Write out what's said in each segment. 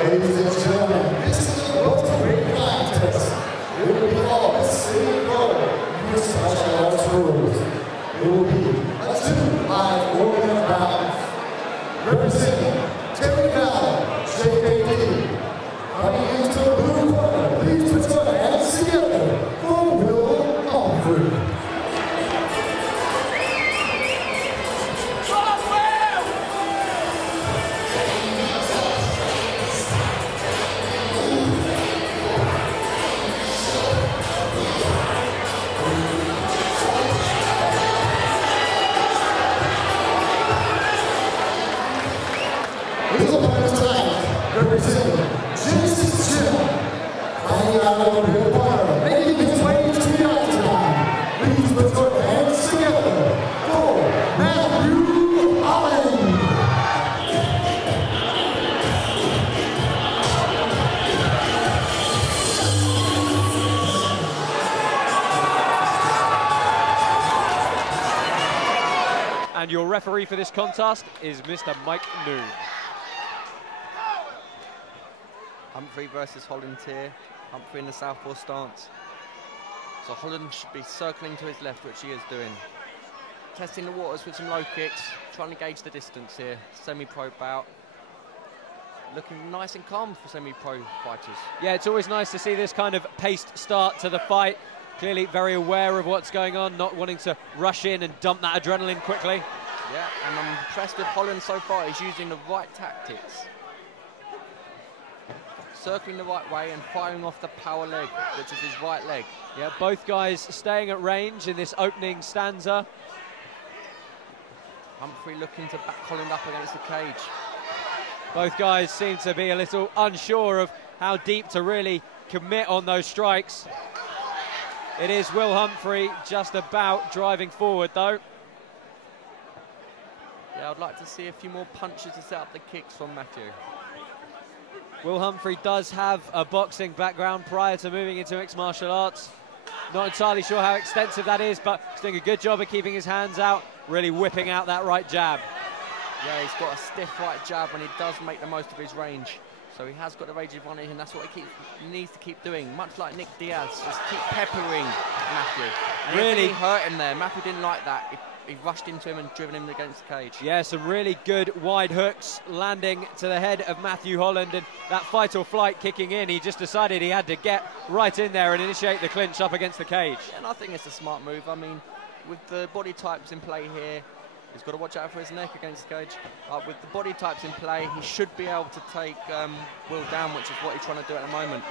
Ladies and gentlemen, this is the welterweight contest. It will be called the City Pro Mixed Martial Arts Rules. It will be a 2-5-organ round. Representing Terry Down, JKD. Coming into the blue corner, please put your hands together for Will Humhrey. Representing Genesis Jim, fighting out of the corner, making his way to the octagon. Please put your hands together for Mathew Holland. And your referee for this contest is Mr. Mike Noon. Humphrey versus Holland here. Humphrey in the southpaw stance. So Holland should be circling to his left, which he is doing. Testing the waters with some low kicks, trying to gauge the distance here. Semi-pro bout. Looking nice and calm for semi-pro fighters. Yeah, it's always nice to see this kind of paced start to the fight. Clearly very aware of what's going on, not wanting to rush in and dump that adrenaline quickly. Yeah, and I'm impressed with Holland so far. He's using the right tactics. Circling the right way and firing off the power leg, which is his right leg. Yeah, both guys staying at range in this opening stanza. Humphrey looking to back Holland up against the cage. Both guys seem to be a little unsure of how deep to really commit on those strikes. It is Will Humhrey just about driving forward, though. Yeah, I'd like to see a few more punches to set up the kicks from Mathew. Will Humhrey does have a boxing background prior to moving into mixed martial arts. Not entirely sure how extensive that is, but he's doing a good job of keeping his hands out, really whipping out that right jab. Yeah, he's got a stiff right jab and he does make the most of his range. So he has got the range advantage and that's what he needs to keep doing. Much like Nick Diaz, just keep peppering Mathew. And really hurt him there. Mathew didn't like that. He rushed into him and driven him against the cage. Yeah, some really good wide hooks landing to the head of Mathew Holland, and that fight or flight kicking in. He just decided he had to get right in there and initiate the clinch up against the cage. Yeah, and I think it's a smart move. I mean, with the body types in play here, he's got to watch out for his neck against the cage. With the body types in play, he should be able to take Will down, which is what he's trying to do at the moment.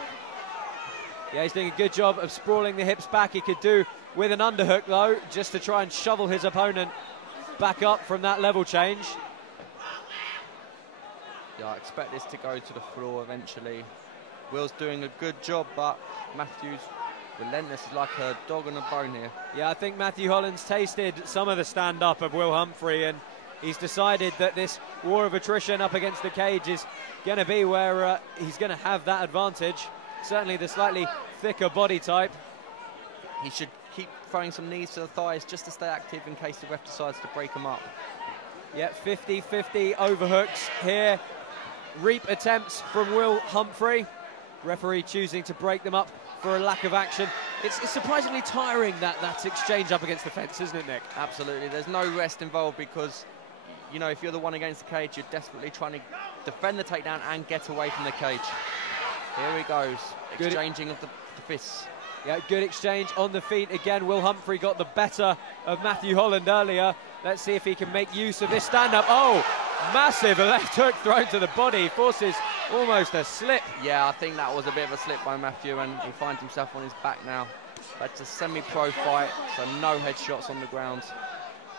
Yeah, he's doing a good job of sprawling the hips back. He could do with an underhook, though, just to try and shovel his opponent back up from that level change. Yeah, I expect this to go to the floor eventually. Will's doing a good job, but Mathew's relentless, like a dog on a bone here. Yeah, I think Mathew Holland's tasted some of the stand-up of Will Humhrey, and he's decided that this war of attrition up against the cage is going to be where he's going to have that advantage. Certainly the slightly thicker body type. He should keep throwing some knees to the thighs just to stay active in case the ref decides to break him up. Yeah, 50-50 overhooks here. Reap attempts from Will Humhrey. Referee choosing to break them up for a lack of action. It's surprisingly tiring, that exchange up against the fence, isn't it, Nick? Absolutely. There's no rest involved because, you know, if you're the one against the cage, you're desperately trying to defend the takedown and get away from the cage. Here he goes, exchanging of the fists. Yeah, good exchange on the feet again. Will Humhrey got the better of Mathew Holland earlier. Let's see if he can make use of this stand-up. Oh, massive left hook thrown to the body, forces almost a slip. Yeah, I think that was a bit of a slip by Mathew, and he finds himself on his back now. That's a semi-pro fight, so no headshots on the ground.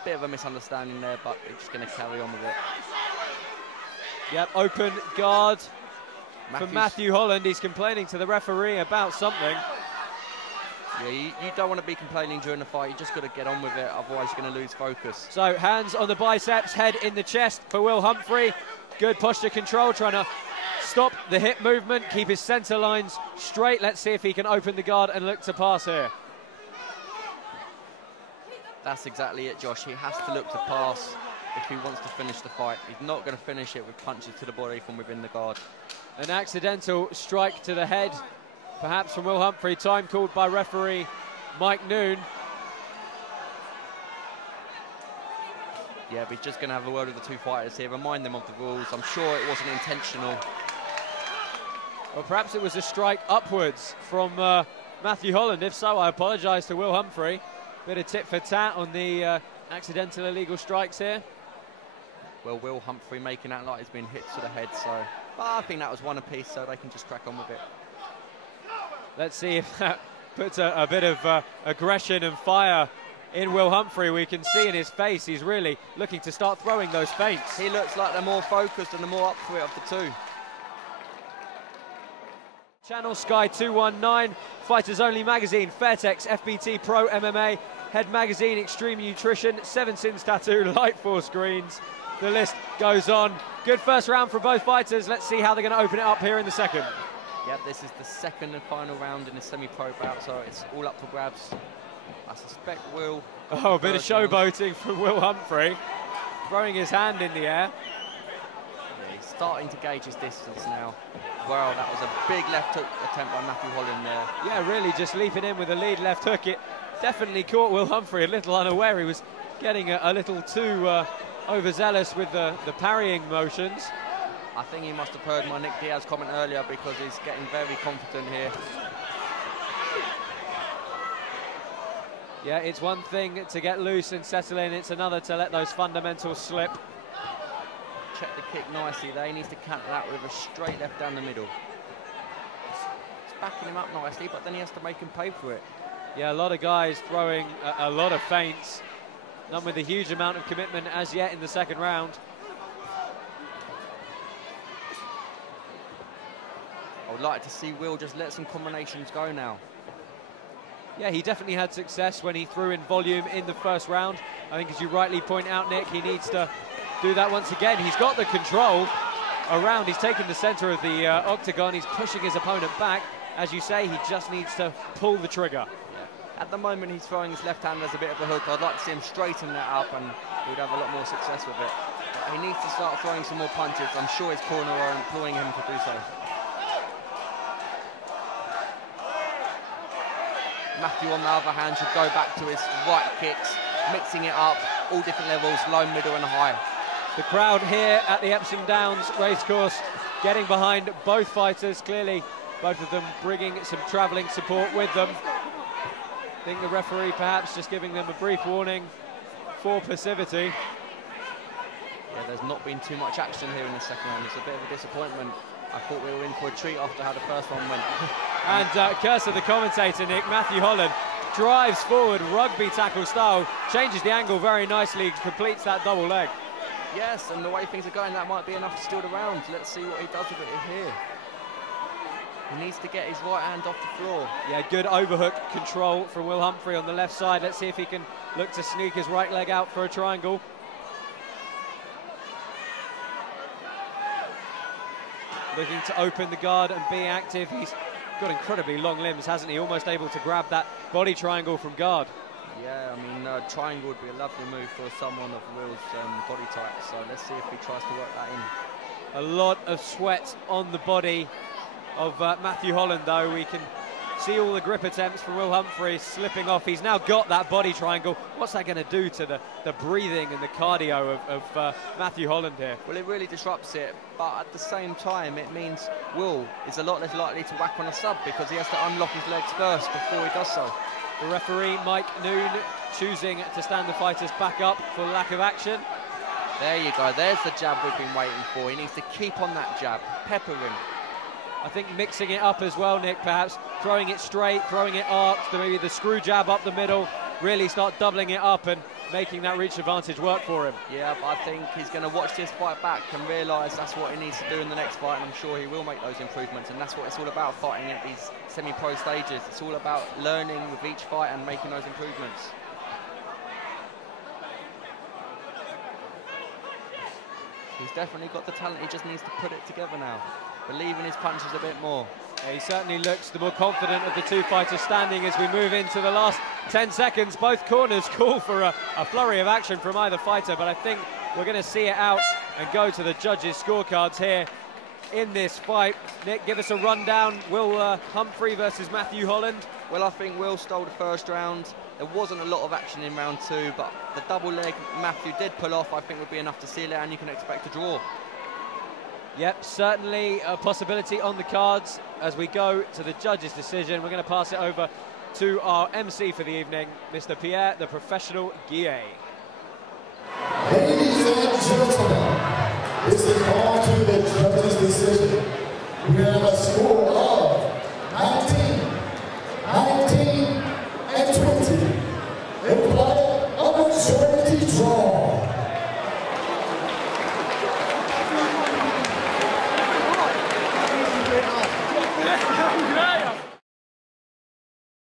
Bit of a misunderstanding there, but they're just going to carry on with it. Yep, open guard for Mathew Holland. He's complaining to the referee about something. Yeah, you don't want to be complaining during the fight. You just got to get on with it, otherwise you're going to lose focus. So hands on the biceps, head in the chest for Will Humhrey. Good posture control, trying to stop the hip movement, keep his centre lines straight. Let's see if he can open the guard and look to pass here. That's exactly it, Josh. He has to look to pass. if he wants to finish the fight. He's not going to finish it with punches to the body from within the guard. An accidental strike to the head, perhaps from Will Humhrey, time called by referee Mike Noon. Yeah, but he's just going to have a word with the two fighters here, remind them of the rules. I'm sure it wasn't intentional. Or perhaps it was a strike upwards from Mathew Holland. If so, I apologise to Will Humhrey. Bit of tit for tat on the accidental illegal strikes here. Well, Will Humhrey making out like he's been hit to the head, so... But I think that was one apiece, so they can just crack on with it. Let's see if that puts a bit of aggression and fire in Will Humhrey. We can see in his face he's really looking to start throwing those feints. He looks like the more focused and the more up for it of the two. Channel Sky 219, Fighters Only Magazine, Fairtex, FBT Pro MMA, Head Magazine, Extreme Nutrition, Seven Sins Tattoo, Light Force Greens. The list goes on. Good first round for both fighters. Let's see how they're going to open it up here in the second. Yep, this is the second and final round in the semi-pro bout, so it's all up for grabs. I suspect Will... Oh, a bit of showboating from Will Humhrey, throwing his hand in the air. Yeah, he's starting to gauge his distance now. Wow, that was a big left hook attempt by Mathew Holland there. Yeah, really just leaping in with a lead left hook. It definitely caught Will Humhrey a little unaware. He was getting a little too overzealous with the parrying motions. I think he must have heard my Nick Diaz comment earlier, because he's getting very confident here. Yeah, it's one thing to get loose and settle in, it's another to let those fundamentals slip. Check the kick nicely there. He needs to counter that with a straight left down the middle. It's backing him up nicely, but then he has to make him pay for it. Yeah, a lot of guys throwing a lot of feints, none with a huge amount of commitment as yet in the second round. I would like to see Will just let some combinations go now. Yeah, he definitely had success when he threw in volume in the first round. I think, as you rightly point out, Nick, he needs to do that once again. He's got the control around. He's taken the centre of the octagon. He's pushing his opponent back. As you say, he just needs to pull the trigger. Yeah. At the moment, he's throwing his left hand as a bit of a hook. I'd like to see him straighten that up, and he'd have a lot more success with it. But he needs to start throwing some more punches. I'm sure his corner are imploring him to do so. Mathew, on the other hand, should go back to his right kicks, mixing it up, all different levels, low, middle and high. The crowd here at the Epsom Downs racecourse getting behind both fighters. Clearly, both of them bringing some travelling support with them. I think the referee perhaps just giving them a brief warning for passivity. Yeah, there's not been too much action here in the second round. It's a bit of a disappointment. I thought we were in for a treat after how the first one went. And Cursor, the commentator, Nick, Mathew Holland, drives forward, rugby tackle style, changes the angle very nicely, completes that double leg. Yes, and the way things are going, that might be enough to steal the round. Let's see what he does with it here. He needs to get his right hand off the floor. Yeah, good overhook control from Will Humhrey on the left side. Let's see if he can look to sneak his right leg out for a triangle. Looking to open the guard and be active. He's got incredibly long limbs, hasn't he? Almost able to grab that body triangle from guard. Yeah, I mean, triangle would be a lovely move for someone of Will's body type. So let's see if he tries to work that in. A lot of sweat on the body of Mathew Holland, though. We can see all the grip attempts from Will Humhrey slipping off. He's now got that body triangle. What's that going to do to the breathing and the cardio of Mathew Holland here? Well, it really disrupts it, but at the same time, it means Will is a lot less likely to whack on a sub, because he has to unlock his legs first before he does so. The referee, Mike Noon, choosing to stand the fighters back up for lack of action. There you go. There's the jab we've been waiting for. He needs to keep on that jab, pepper him. I think mixing it up as well, Nick, perhaps throwing it straight, throwing it arced, maybe the screw jab up the middle, really start doubling it up and making that reach advantage work for him. Yeah, but I think he's going to watch this fight back and realise that's what he needs to do in the next fight, and I'm sure he will make those improvements, and that's what it's all about, fighting at these semi-pro stages. It's all about learning with each fight and making those improvements. He's definitely got the talent, he just needs to put it together now. Believe in his punches a bit more. Yeah, he certainly looks the more confident of the two fighters standing as we move into the last 10 seconds. Both corners call for a flurry of action from either fighter, but I think we're going to see it out and go to the judges' scorecards here in this fight. Nick, give us a rundown. Will Humhrey versus Mathew Holland. Well, I think Will stole the first round. There wasn't a lot of action in round 2, but the double leg Mathew did pull off, I think would be enough to seal it, and you can expect a draw. Yep, certainly a possibility on the cards as we go to the judges' decision. We're going to pass it over to our MC for the evening, Mr. Pierre, the professional Guillet. Ladies and gentlemen, this is on to the judges' decision. We have a score